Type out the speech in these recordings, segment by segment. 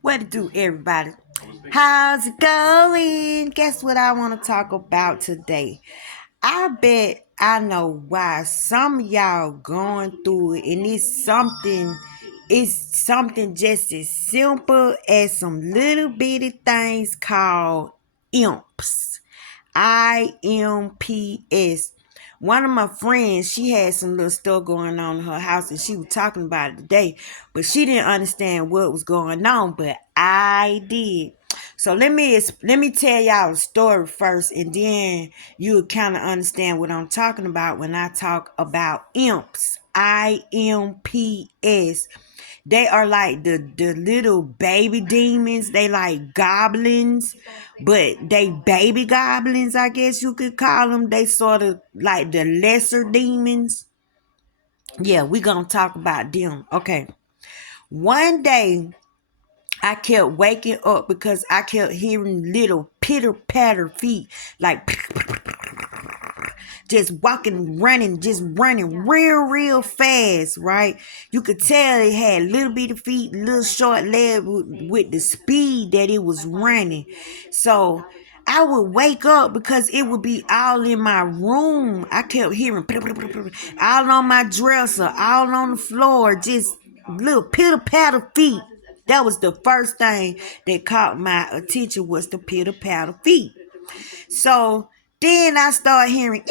What to do, everybody? How's it going? Guess what I want to talk about today? I bet I know why some of y'all going through it, and it's something just as simple as some little bitty things called imps. IMPS. One of my friends, she had some little stuff going on in her house and she was talking about it today, but she didn't understand what was going on, but I did. So let me tell y'all a story first, and then you'll kind of understand what I'm talking about when I talk about imps. IMPS. They are like the little baby demons. They like goblins, but they baby goblins, I guess you could call them. They sort of like the lesser demons. Yeah, we gonna talk about them. Okay. One day I kept waking up because I kept hearing little pitter patter feet, like just walking, running, just running real fast, right? You could tell it had little bitty feet, little short legs with the speed that it was running. So I would wake up because it would be all in my room. I kept hearing all on my dresser, all on the floor, just little pitter patter feet. That was the first thing that caught my attention, was the pitter patter feet. So then I start hearing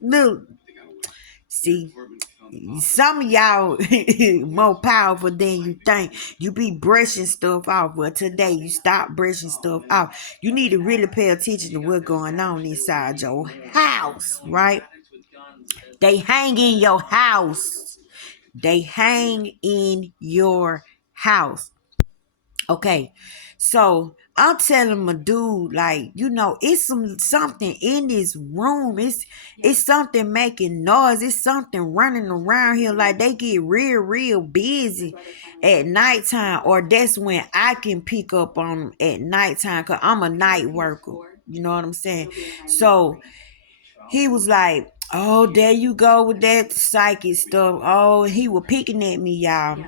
look, see, some of y'all more powerful than you think. You be brushing stuff off. Well, today you stop brushing stuff off. You need to really pay attention to what's going on inside your house, right? They hang in your house. They hang in your house. Okay, so I'm telling my dude, like, it's something in this room. It's something making noise. It's something running around here. Like they get real busy at nighttime, or that's when I can pick up on them at nighttime, because I'm a night worker. You know what I'm saying? So he was like, "Oh, there you go with that psychic stuff." Oh, he was picking at me, y'all.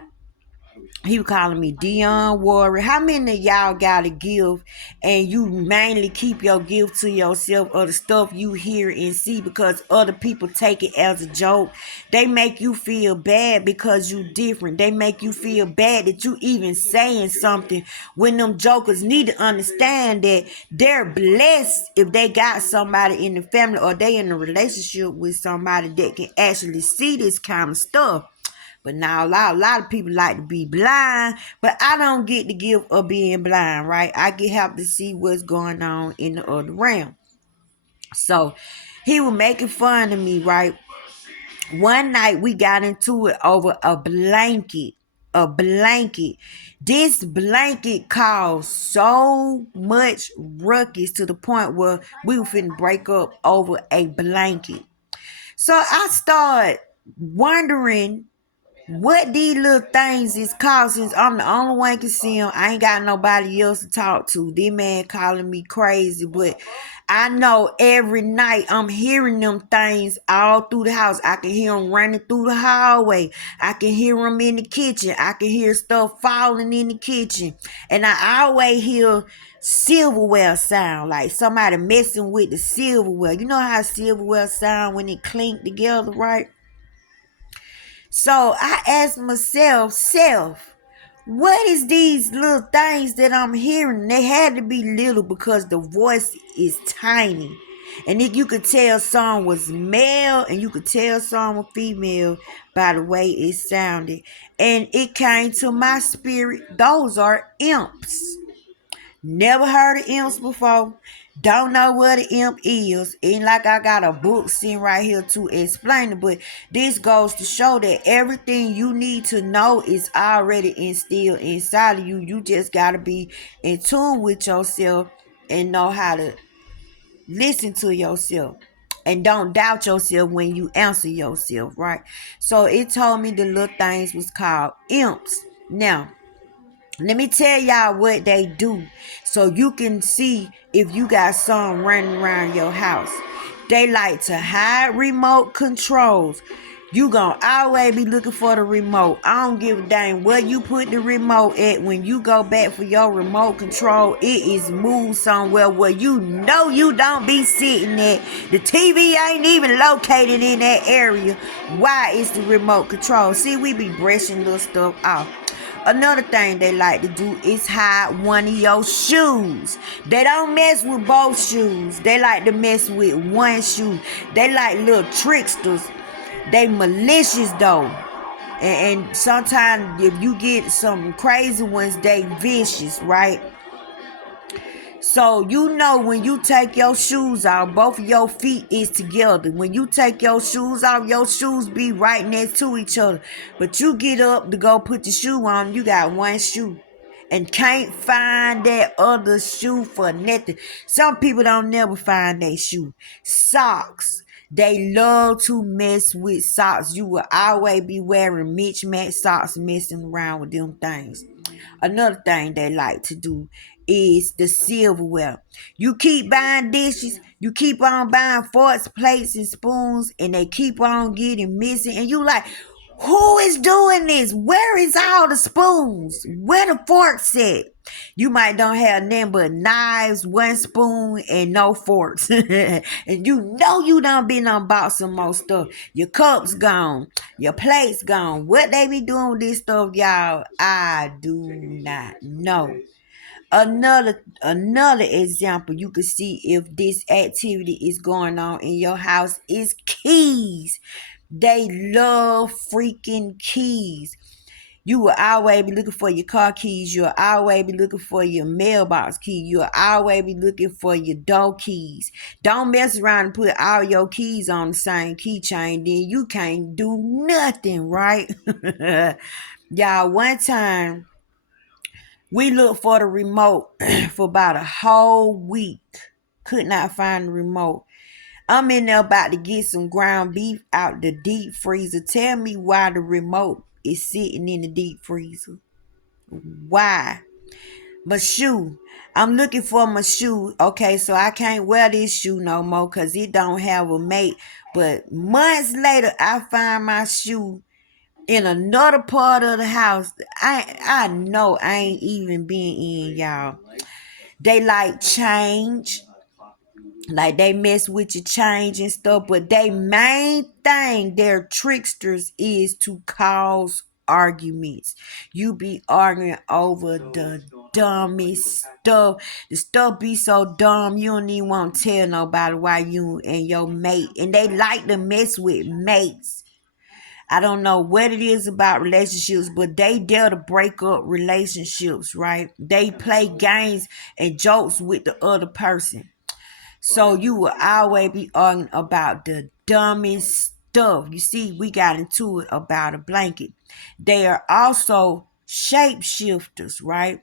He was calling me Dion Warrior. How many of y'all got a gift and you mainly keep your gift to yourself, or the stuff you hear and see because other people take it as a joke? They make you feel bad because you different. They make you feel bad that you even saying something, when them jokers need to understand that they're blessed if they got somebody in the family, or they in a relationship with somebody that can actually see this kind of stuff. But now a lot of people like to be blind, but I don't get the gift of being blind, right? Have to see what's going on in the other realm. So he was making fun of me, right? One night we got into it over a blanket. A blanket. This blanket caused so much ruckus to the point where we were finna break up over a blanket. So I started wondering what these little things is causing. I'm the only one can see them. I ain't got nobody else to talk to. This man calling me crazy, but I know every night I'm hearing them things all through the house. I can hear them running through the hallway. I can hear them in the kitchen. I can hear stuff falling in the kitchen. And I always hear silverware sound, like somebody messing with the silverware. You know how silverware sound when it clink together, right? So I asked myself, what is these little things that I'm hearing? They had to be little because the voice is tiny. And then you could tell some was male and you could tell some was female by the way it sounded. And it came to my spirit, those are imps. Never heard of imps before. Don't know what an imp is. Ain't like I got a book sitting right here to explain it. But this goes to show that everything you need to know is already instilled inside of you. You just got to be in tune with yourself and know how to listen to yourself. And don't doubt yourself when you answer yourself, right? So it told me the little things was called imps. Now, let me tell y'all what they do so you can see if you got some running around your house. They like to hide remote controls. You gonna always be looking for the remote. I don't give a dang where you put the remote at. When you go back for your remote control, it is moved somewhere where you know you don't be sitting at. The TV ain't even located in that area. Why is the remote control? See, we be brushing little stuff off. Another thing they like to do is hide one of your shoes. They don't mess with both shoes. They like to mess with one shoe. They like little tricksters. They malicious though. And sometimes if you get some crazy ones, they vicious, right? So you know when you take your shoes off, both of your feet is together. When you take your shoes off, your shoes be right next to each other. But you get up to go put your shoe on, you got one shoe. And can't find that other shoe for nothing. Some people don't never find their shoe. Socks. They love to mess with socks. You will always be wearing mismatched socks messing around with them things. Another thing they like to do is the silverware. You keep buying dishes, you keep on buying forks, plates, and spoons, and they keep on getting missing. And you like, who is doing this? Where is all the spoons? Where the forks at? You might don't have nothing but knives, one spoon, and no forks. And you know you done been on bought some more stuff. Your cups gone. Your plates gone. What they be doing with this stuff, y'all, I do not know. Another example you can see if this activity is going on in your house is keys. They love freaking keys. You will always be looking for your car keys. You'll always be looking for your mailbox key. You'll always be looking for your door keys. Don't mess around and put all your keys on the same keychain. Then you can't do nothing, right? Y'all, one time we looked for the remote for about a whole week. Could not find the remote. I'm in there about to get some ground beef out the deep freezer. Tell me why the remote is sitting in the deep freezer. Why? My shoe. I'm looking for my shoe. Okay, so I can't wear this shoe no more because it don't have a mate. But months later, I find my shoe in another part of the house. I know I ain't even been in, y'all. They like change. Like they mess with your change and stuff, but they main thing, their tricksters, is to cause arguments. You be arguing over the dumbest stuff. The stuff be so dumb you don't even want to tell nobody why you and your mate. And they like to mess with mates. I don't know what it is about relationships, but they dare to break up relationships, right? They play games and jokes with the other person. So you will always be arguing about the dumbest stuff. You see, we got into it about a blanket. They are also shapeshifters, right?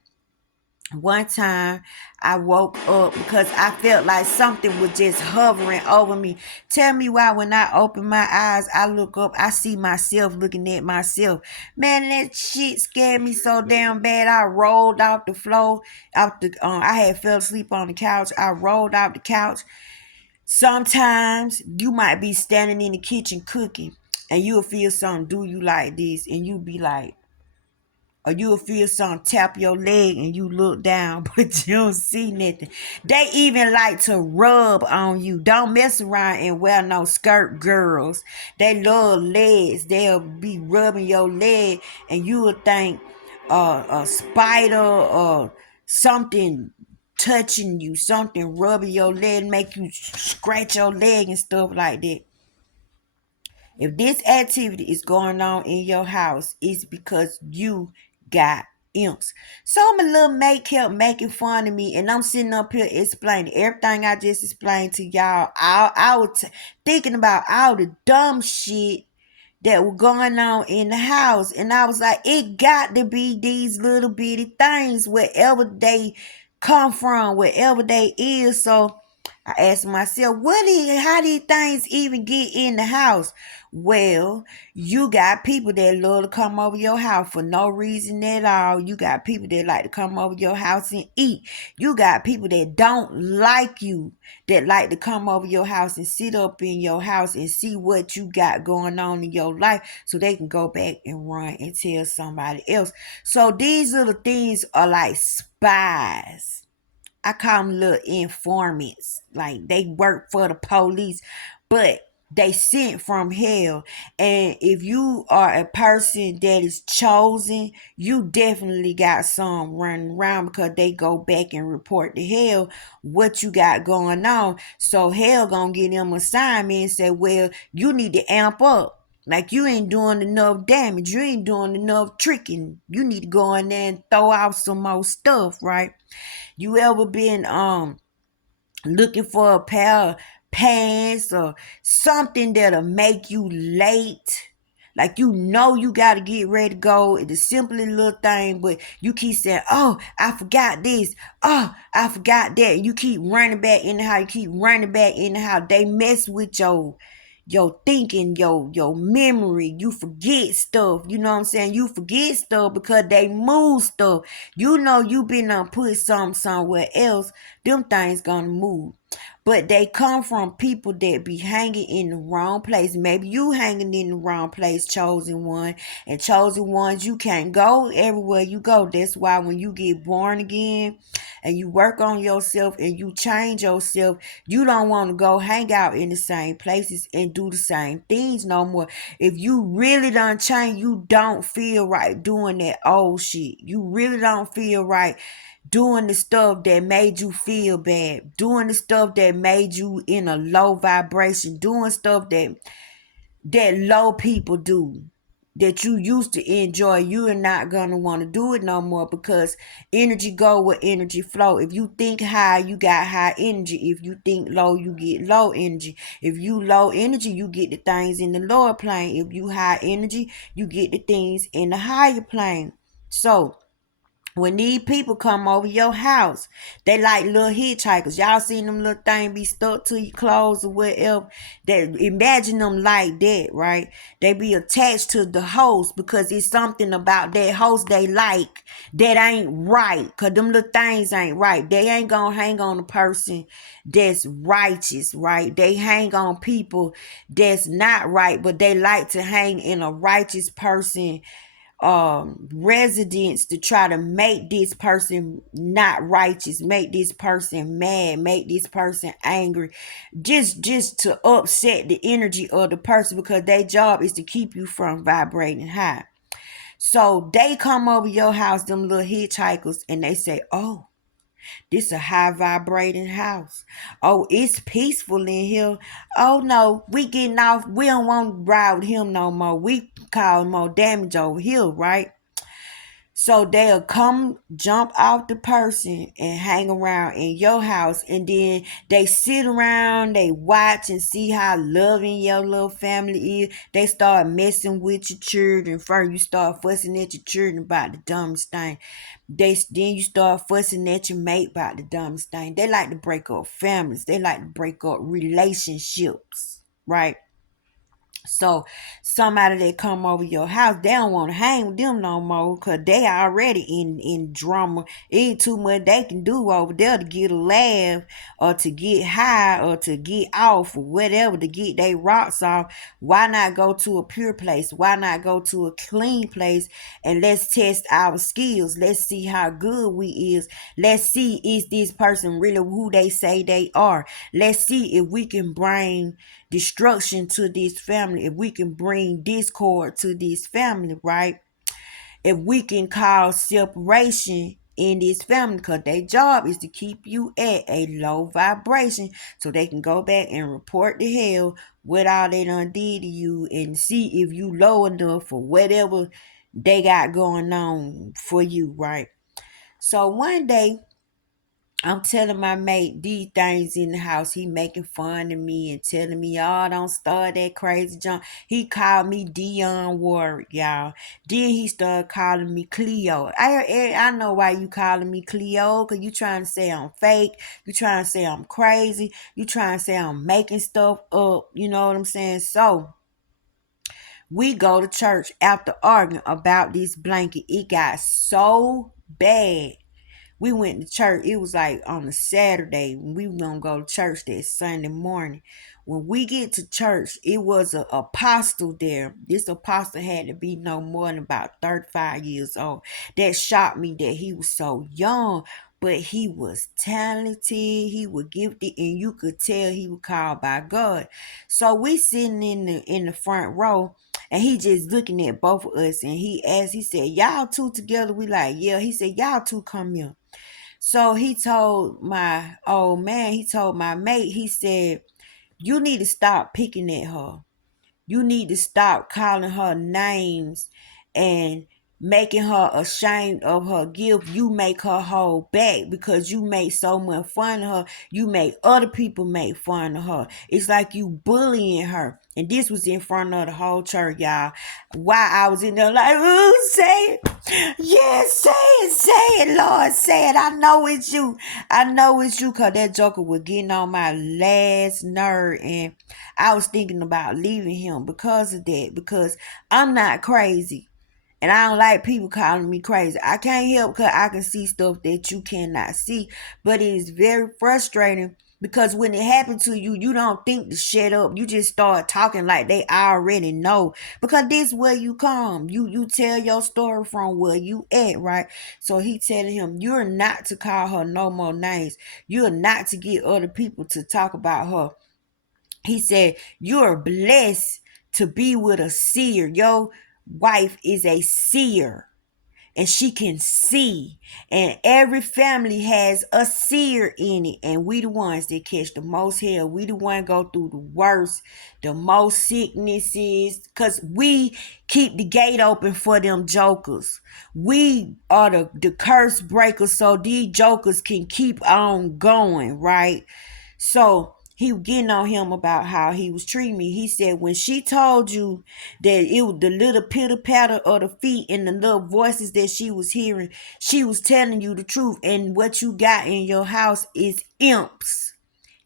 One time I woke up because I felt like something was just hovering over me. Tell me why when I open my eyes, I look up, I see myself looking at myself. Man, that shit scared me so damn bad. I rolled off the floor. I had fell asleep on the couch. I rolled off the couch. Sometimes you might be standing in the kitchen cooking and you'll feel something do you like this and you be like, or you'll feel something tap your leg and you look down, but you don't see nothing. They even like to rub on you. Don't mess around and wear no skirt, girls. They love legs. They'll be rubbing your leg and you will think a spider or something touching you, something rubbing your leg, make you scratch your leg and stuff like that. If this activity is going on in your house, it's because you got imps. So my little mate kept making fun of me, and I'm sitting up here explaining everything I just explained to y'all. I was thinking about all the dumb shit that were going on in the house, and I was like, it got to be these little bitty things wherever they come from, wherever they is. So I asked myself, how these things even get in the house? Well, you got people that love to come over your house for no reason at all. You got people that like to come over your house and eat. You got people that don't like you, that like to come over your house and sit up in your house and see what you got going on in your life so they can go back and run and tell somebody else. So these little things are like spies. I call them little informants. Like they work for the police, but they sent from hell. And if you are a person that is chosen, you definitely got some running around because they go back and report to hell what you got going on. So hell gonna give them assignment and say, well, you need to amp up. Like you ain't doing enough damage. You ain't doing enough tricking. You need to go in there and throw out some more stuff, right? You ever been looking for a pair of pants or something that'll make you late? Like you gotta get ready to go. It's a simple little thing, but you keep saying, "Oh, I forgot this. Oh, I forgot that." You keep running back in the house. You keep running back in the house. They mess with your thinking, your memory. You forget stuff. You know what I'm saying? You forget stuff because they move stuff. You know you been put something somewhere else. Them things gonna move. But they come from people that be hanging in the wrong place. Maybe you hanging in the wrong place, chosen one. And chosen ones, you can't go everywhere you go. That's why when you get born again and you work on yourself and you change yourself, you don't want to go hang out in the same places and do the same things no more. If you really done change, you don't feel right doing that old shit. You really don't feel right doing the stuff that made you feel bad, doing the stuff that made you in a low vibration, doing stuff that low people do, that you used to enjoy. You are not gonna want to do it no more because energy go where energy flow. If you think high, you got high energy. If you think low, you get low energy. If you low energy, you get the things in the lower plane. If you high energy, you get the things in the higher plane. So when these people come over your house, they like little hitchhikers. Y'all seen them little things be stuck to your clothes or whatever. That imagine them like that, right? They be attached to the host because it's something about that host they like that ain't right. Cause them little things ain't right. They ain't gonna hang on a person that's righteous, right? They hang on people that's not right, but they like to hang in a righteous person residents to try to make this person not righteous, make this person mad, make this person angry, just to upset the energy of the person because their job is to keep you from vibrating high. So they come over your house, them little hitchhikers, and they say, "Oh, this a high vibrating house. Oh, it's peaceful in here. Oh no, we getting off. We don't want to ride with him no more. We causing more damage over here, right?" So they'll come jump off the person and hang around in your house, and then they sit around, they watch and see how loving your little family is. They start messing with your children. First, you start fussing at your children about the dumbest thing. Then you start fussing at your mate about the dumbest thing. They like to break up families. They like to break up relationships, right? So somebody that come over your house, they don't want to hang with them no more because they already in drama. Ain't too much they can do over there to get a laugh or to get high or to get off or whatever, to get their rocks off. Why not go to a pure place? Why not go to a clean place and let's test our skills? Let's see how good we is. Let's see, is this person really who they say they are? Let's see if we can bring destruction to this family, if we can bring discord to this family, right? If we can cause separation in this family, because their job is to keep you at a low vibration so they can go back and report to hell what all they done did to you and see if you low enough for whatever they got going on for you, right? So one day I'm telling my mate these things in the house. He making fun of me and telling me, y'all don't start that crazy junk. He called me Dion Warwick, y'all. Then he started calling me Cleo. I know why you calling me Cleo, because you trying to say I'm fake. You trying to say I'm crazy. You trying to say I'm making stuff up. You know what I'm saying? So we go to church after arguing about this blanket. It got so bad. We went to church. It was like on a Saturday. We were gonna go to church that Sunday morning. When we get to church, it was an apostle there. This apostle had to be no more than about 35 years old. That shocked me that he was so young, but he was talented, he was gifted, and you could tell he was called by God. So we sitting in the front row, and he just looking at both of us, and he asked, he said, y'all two together? We like, yeah. He said, y'all two come here. So he told my old man, he told my mate, he said, you need to stop picking at her. You need to stop calling her names and making her ashamed of her gift. You make her hold back because you make so much fun of her. You make other people make fun of her. It's like you bullying her. And this was in front of the whole church, y'all. While I was in there like, ooh, say it. Yes, say it, Lord, say it. I know it's you. I know it's you, because that joker was getting on my last nerve. And I was thinking about leaving him because of that. Because I'm not crazy. And I don't like people calling me crazy. I can't help because I can see stuff that you cannot see. But it is very frustrating because when it happened to you, you don't think to shut up. You just start talking like they already know. Because this where you come. You tell your story from where you at, right? So he telling him, you're not to call her no more names. You're not to get other people to talk about her. He said, you're blessed to be with a seer. Your wife is a seer and she can see. And every family has a seer in it. And we the ones that catch the most hell. We the one go through the worst, the most sicknesses. Because we keep the gate open for them jokers. We are the curse breakers so these jokers can keep on going, right? So he was getting on him about how he was treating me. He said, when she told you that it was the little pitter patter of the feet and the little voices that she was hearing, she was telling you the truth. And what you got in your house is imps.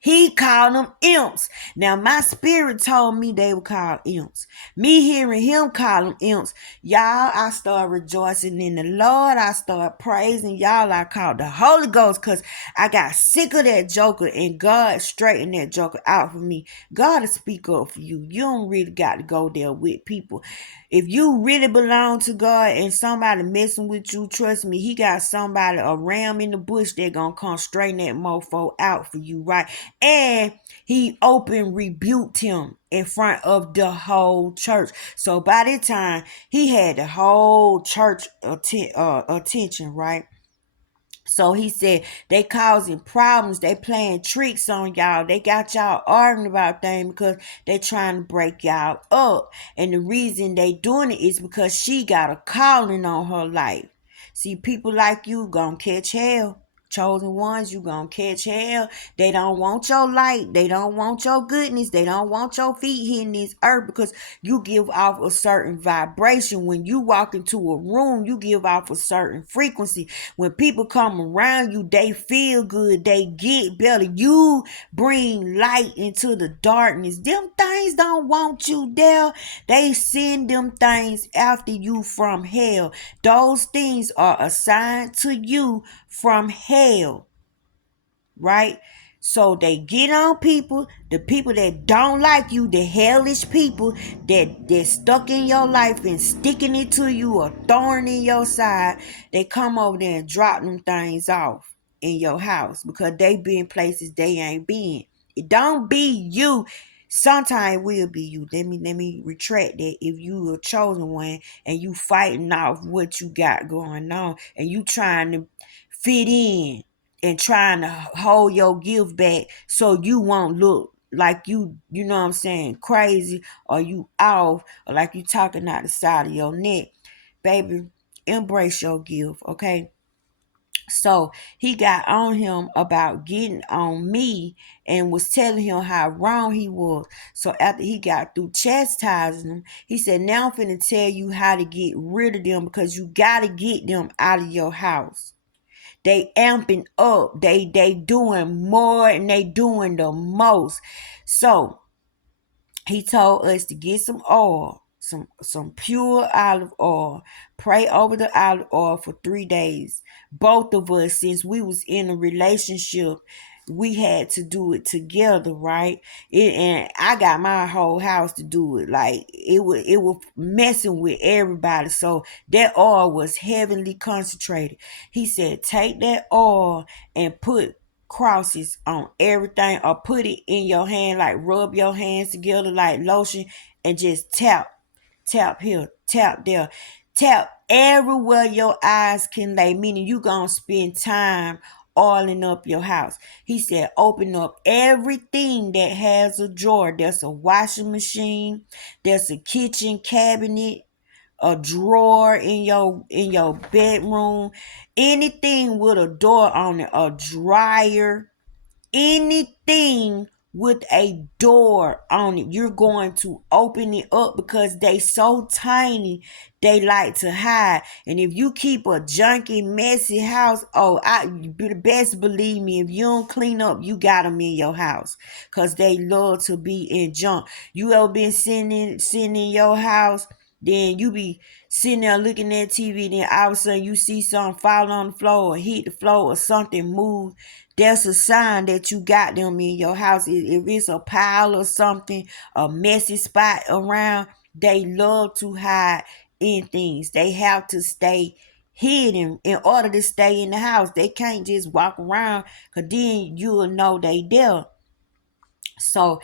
He called them imps. Now, my spirit told me they were called imps. Me hearing him call them imps, y'all, I started rejoicing in the Lord. I started praising y'all. I called the Holy Ghost because I got sick of that joker, and God straightened that joker out for me. God will speak up for you. You don't really got to go there with people. If you really belong to God and somebody messing with you, trust me, he got somebody, a ram in the bush, that gonna come straighten that mofo out for you, right? And he open rebuked him in front of the whole church. So by the time he had the whole church attention, right? So he said they causing problems. They playing tricks on y'all. They got y'all arguing about things because they trying to break y'all up. And the reason they doing it is because she got a calling on her life. See, people like you gonna catch hell. Chosen ones, you gonna catch hell. They don't want your light. They don't want your goodness. They don't want your feet hitting this earth because you give off a certain vibration. When you walk into a room, you give off a certain frequency. When people come around you, they feel good. They get better. You bring light into the darkness. Them things don't want you there. They send them things after you from hell. Those things are assigned to you from hell, right? So they get on people, the people that don't like you, the hellish people that stuck in your life and sticking it to you or thorn in your side. They come over there and drop them things off in your house because they been places they ain't been. It don't be you. Sometimes it will be you. Let me retract that. If you a chosen one and you fighting off what you got going on and you trying to fit in and trying to hold your gift back so you won't look like you know what I'm saying, crazy, or you off, or like you talking out the side of your neck. Baby, embrace your gift, okay? So he got on him about getting on me and was telling him how wrong he was. So after he got through chastising him, he said, now I'm finna tell you how to get rid of them, because you gotta get them out of your house. They amping up. They doing more and they doing the most. So he told us to get some oil, some pure olive oil. Pray over the olive oil for 3 days. Both of us, since we was in a relationship, we had to do it together, right? And I got my whole house to do it. Like it was messing with everybody. So that oil was heavily concentrated. He said, take that oil and put crosses on everything, or put it in your hand, like rub your hands together like lotion, and just tap here, tap there, tap everywhere your eyes can lay, meaning you gonna spend time oiling up your house. He said, open up everything that has a drawer. There's a washing machine, there's a kitchen cabinet, a drawer in your bedroom, anything with a door on it, a dryer, anything with a door on it, you're going to open it up, because they so tiny, they like to hide. And if you keep a junky, messy house, you best believe me, if you don't clean up, you got them in your house, because they love to be in junk. You ever been sitting in your house, then you be sitting there looking at TV, then all of a sudden you see something fall on the floor or hit the floor or something move. That's a sign that you got them in your house. If it's a pile or something, a messy spot around, they love to hide in things. They have to stay hidden in order to stay in the house. They can't just walk around, because then you'll know they there. So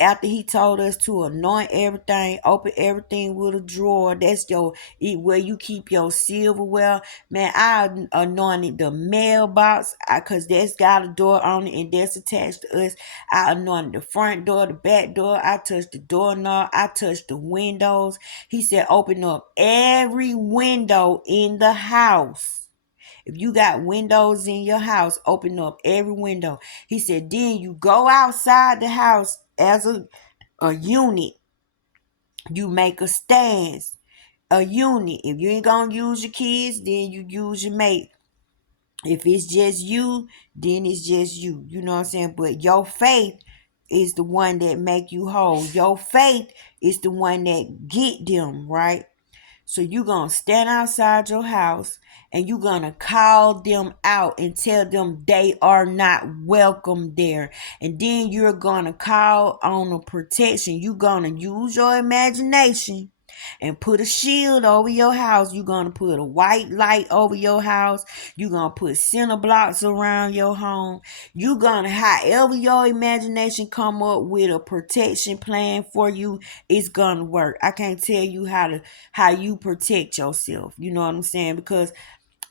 after he told us to anoint everything, open everything with a drawer. That's where you keep your silverware. Man, I anointed the mailbox, cause that's got a door on it and that's attached to us. I anointed the front door, the back door. I touched the doorknob. I touched the windows. He said, open up every window in the house. If you got windows in your house, open up every window. He said, then you go outside the house as a unit. You make a stance, a unit. If you ain't gonna use your kids, then you use your mate. If it's just you, then it's just you. You know what I'm saying? But your faith is the one that make you whole. Your faith is the one that get them, right? So you're going to stand outside your house and you're going to call them out and tell them they are not welcome there. And then you're going to call on a protection. You're going to use your imagination and put a shield over your house. You're going to put a white light over your house. You're going to put center blocks around your home. You're going to, however your imagination come up with a protection plan for you, it's going to work. I can't tell you how you protect yourself. You know what I'm saying? Because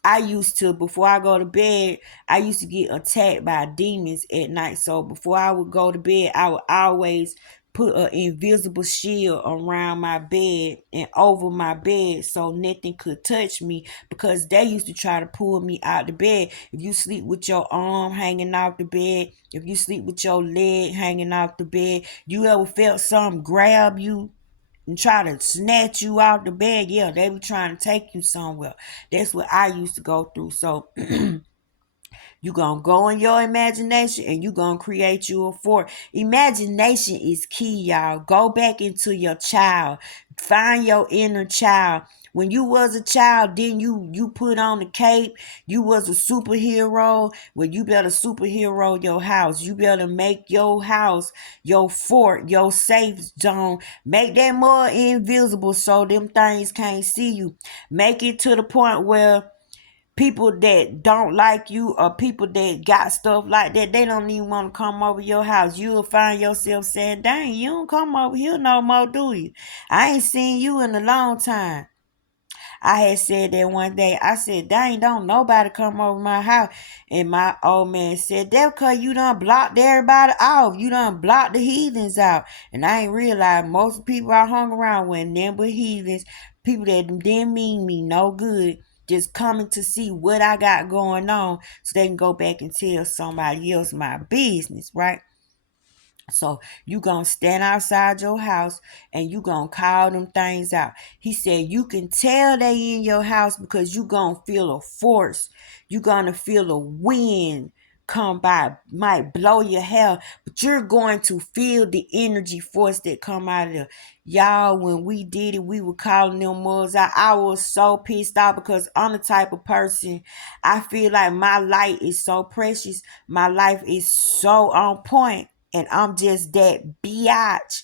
I used to, before I go to bed, I used to get attacked by demons at night. So before I would go to bed, I would always put an invisible shield around my bed and over my bed so nothing could touch me, because they used to try to pull me out the bed. If you sleep with your arm hanging off the bed, if you sleep with your leg hanging off the bed, you ever felt something grab you and try to snatch you out the bed? Yeah, they be trying to take you somewhere. That's what I used to go through. So you gonna go in your imagination and you gonna create you a fort. Imagination is key, y'all. Go back into your child. Find your inner child. When you was a child, then you put on the cape. You was a superhero. Well, you better superhero your house. You better make your house your fort, your safe zone. Make that more invisible so them things can't see you. Make it to the point where people that don't like you or people that got stuff like that, they don't even want to come over your house. You'll find yourself saying, dang, you don't come over here no more, do you? I ain't seen you in a long time. I had said that one day. I said, dang, don't nobody come over my house. And my old man said, that's because you done blocked everybody off. You done blocked the heathens out. And I ain't realized most people I hung around with them but heathens, people that didn't mean me no good. just coming to see what I got going on so they can go back and tell somebody else my business, right? So you gonna stand outside your house and you gonna call them things out. He said you can tell they in your house because you gonna feel a force. You gonna feel a wind come by, might blow your hair, but you're going to feel the energy force that come out of there. Y'all, when we did it, we were calling them mugs out. I was so pissed off because I'm the type of person, I feel like my light is so precious. My life is so on point. And I'm just that biatch.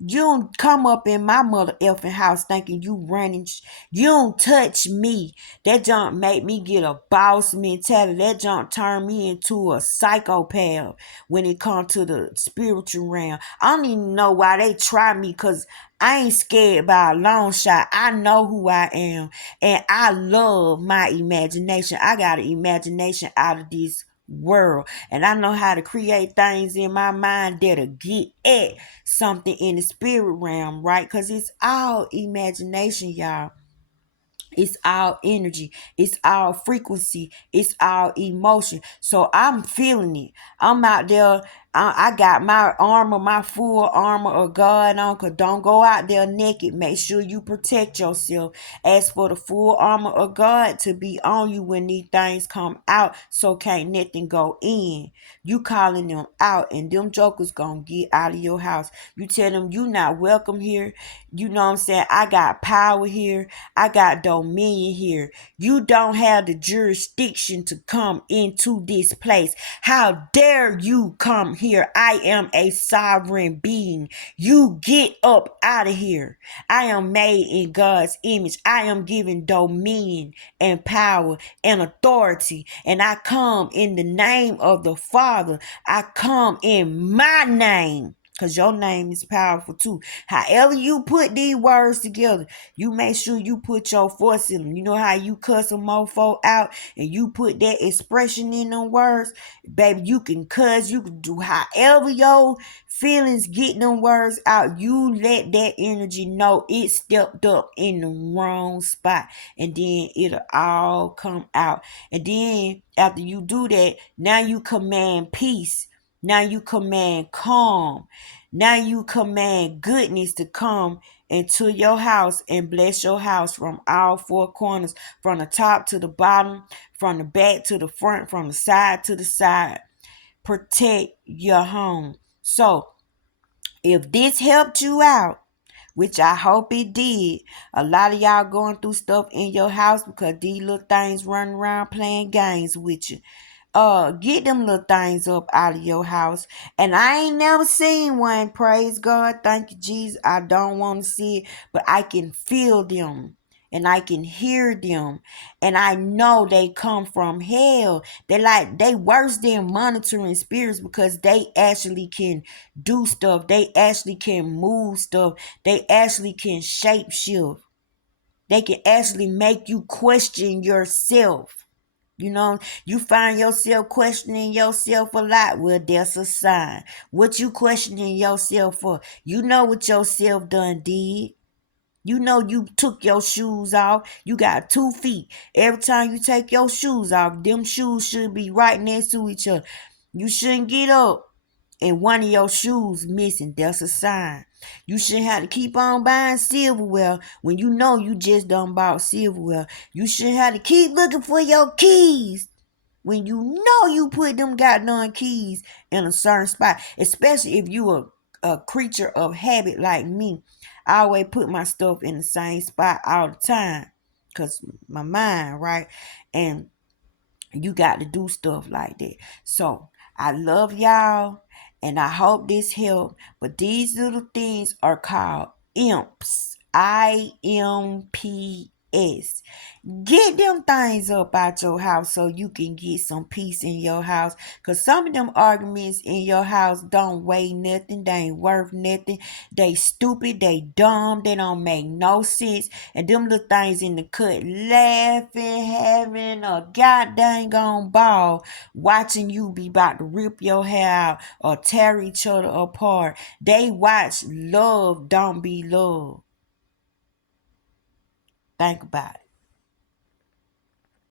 You don't come up in my mother effing house thinking you running. You don't touch me. That junk make me get a boss mentality. That junk turn me into a psychopath when it comes to the spiritual realm. I don't even know why they try me because I ain't scared by a long shot. I know who I am. And I love my imagination. I got an imagination out of this world, and I know how to create things in my mind that'll get at something in the spirit realm, right? Because it's all imagination, y'all. It's all energy. It's all frequency. It's all emotion. So I'm feeling it. I'm out there. I got my armor, my full armor of God on. Cause don't go out there naked. Make sure you protect yourself. Ask for the full armor of God to be on you when these things come out. So can't nothing go in. You calling them out, and them jokers gonna get out of your house. You tell them you not welcome here. You know what I'm saying? I got power here. I got dominion here. You don't have the jurisdiction to come into this place. How dare you come here? I am a sovereign being. You get up out of here. I am made in God's image. I am given dominion and power and authority. And I come in the name of the Father. I come in my name. Because your name is powerful too. However you put these words together, you make sure you put your force in them. You know how you cuss a mofo out and you put that expression in them words? Baby, you can cuss. You can do however your feelings get them words out. You let that energy know it stepped up in the wrong spot. And then it'll all come out. And then after you do that, now you command peace. Now you command calm. Now you command goodness to come into your house and bless your house from all four corners, from the top to the bottom, from the back to the front, from the side to the side. Protect your home. So if this helped you out, which I hope it did, a lot of y'all going through stuff in your house because these little things running around playing games with you. Get them little things up out of your house. And I ain't never seen one. Praise God. Thank you, Jesus. I don't want to see it, but I can feel them. And I can hear them. And I know they come from hell. They worse than monitoring spirits because they actually can do stuff. They actually can move stuff. They actually can shape shift. They can actually make you question yourself. You know, you find yourself questioning yourself a lot. Well, that's a sign. What you questioning yourself for? You know what yourself done did. You know you took your shoes off. You got 2 feet. Every time you take your shoes off, them shoes should be right next to each other. You shouldn't get up and one of your shoes missing. That's a sign. You shouldn't have to keep on buying silverware when you know you just done bought silverware. You shouldn't have to keep looking for your keys when you know you put them goddamn keys in a certain spot. Especially if you a creature of habit like me. I always put my stuff in the same spot all the time. Because my mind, right? And you got to do stuff like that. So I love y'all and I hope this helped. But these little things are called imps. IMPS. Get them things up out your house so you can get some peace in your house. Because some of them arguments in your house don't weigh nothing. They ain't worth nothing. They stupid. They dumb. They don't make no sense. And them little things in the cut laughing, having a goddamn gone ball, watching you be about to rip your hair out or tear each other apart. They watch love don't be love. Think about it.